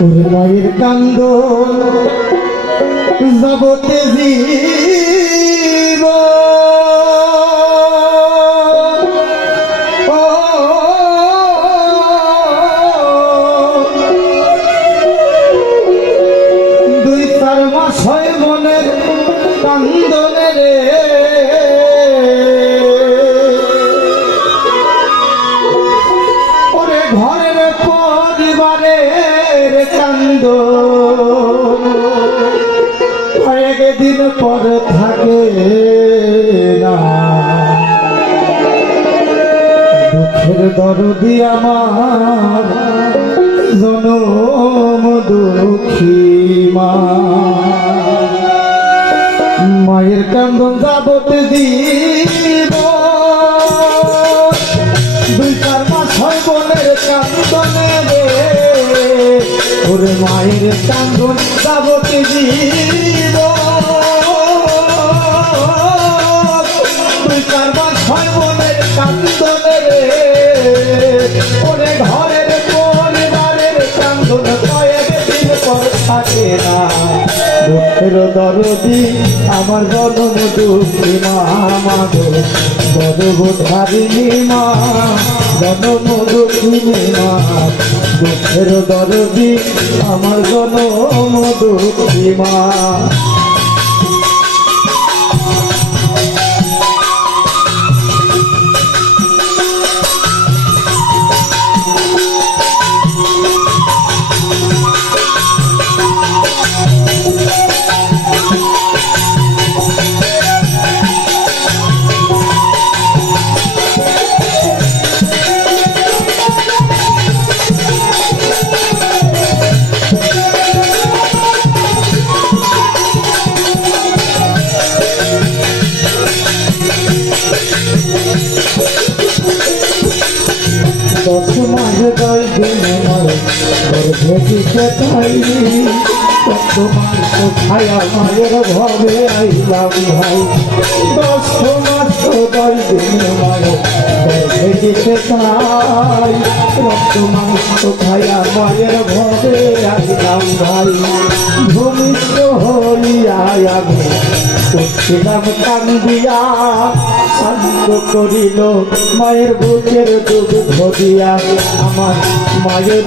মায়ের কান্দ যাবতে জীব। দুই চার মাস হয় মনের কান্দনে রে। ঘরের পরিবারের কান্দ কয়েকদিন পর থাকে না। দুঃখের দরদি আমার, জনম দুঃখী মা। মায়ের কান্দন যাবতে দিব কান্দন যাবতে দিব আমার জনম দুঃখী মা মাধব গর্ভধারিণী মা জনম দুঃখিনী মা দুঃখের দরদি আমার জনম দুঃখী মা মাসে দশ মায়ের ভবে আইলাম ভাই করিল মায়ের বুকের দুধ ধরিয়া আমার মায়ের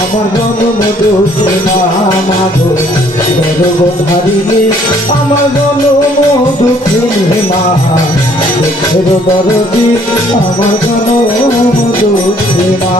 আমার জন্ম দুঃখী মা মাগো গর্বধারিণী আমার জন্ম মা।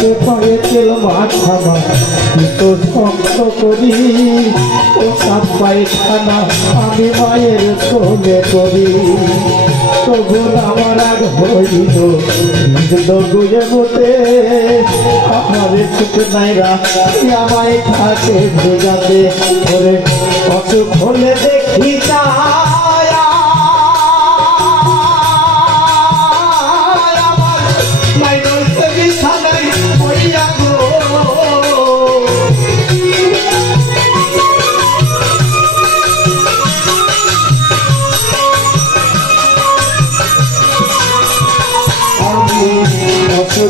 হাতে পায়ে তেল মাখাবা তো শক্ত করি, ও সাপ পায়খানা আমি মায়ের কোলে করি তবু আমার আগ হইল গুয়ে মতে আমার সুখ নাইরা আমায় থাকে ভেজাতে অসুখ হলে দেখি ছায়া।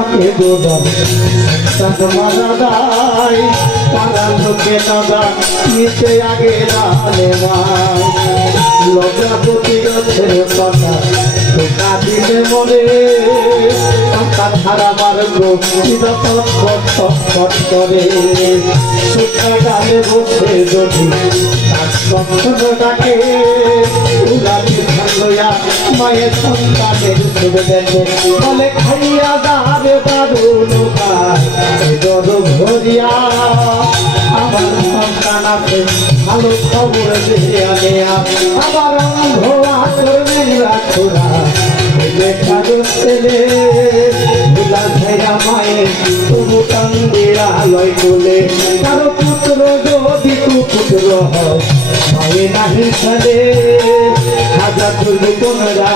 যদি পাকে গোদাম তার লোকে দাদা নিতে আগে মাই লগা প্রতি গাছের কথা টোকা দিলে মনে। টাকা ধারা মার্গ চিরা পট পট পট পট করে। শুকনা ডালে বসে যদি তার ডাকে মায়ের সন্তানের শুভে দেখে বলে খাইয়া দাঁড়ে দারুণ দর ভরিয়া। আমার সন্তান আছে, ভালো খবর দিয়ে নেয়া আমার অন্ধ আচরণের রাখুরা দেখা ছেলে। বুলা ছাইয়া মায়ের তবু কান্দিরা লয় কোলে। কারও পুত্র যদি তু পুত্র হয় মায়ে নাহি ছেলে। হাজার তুলবে তোমরা।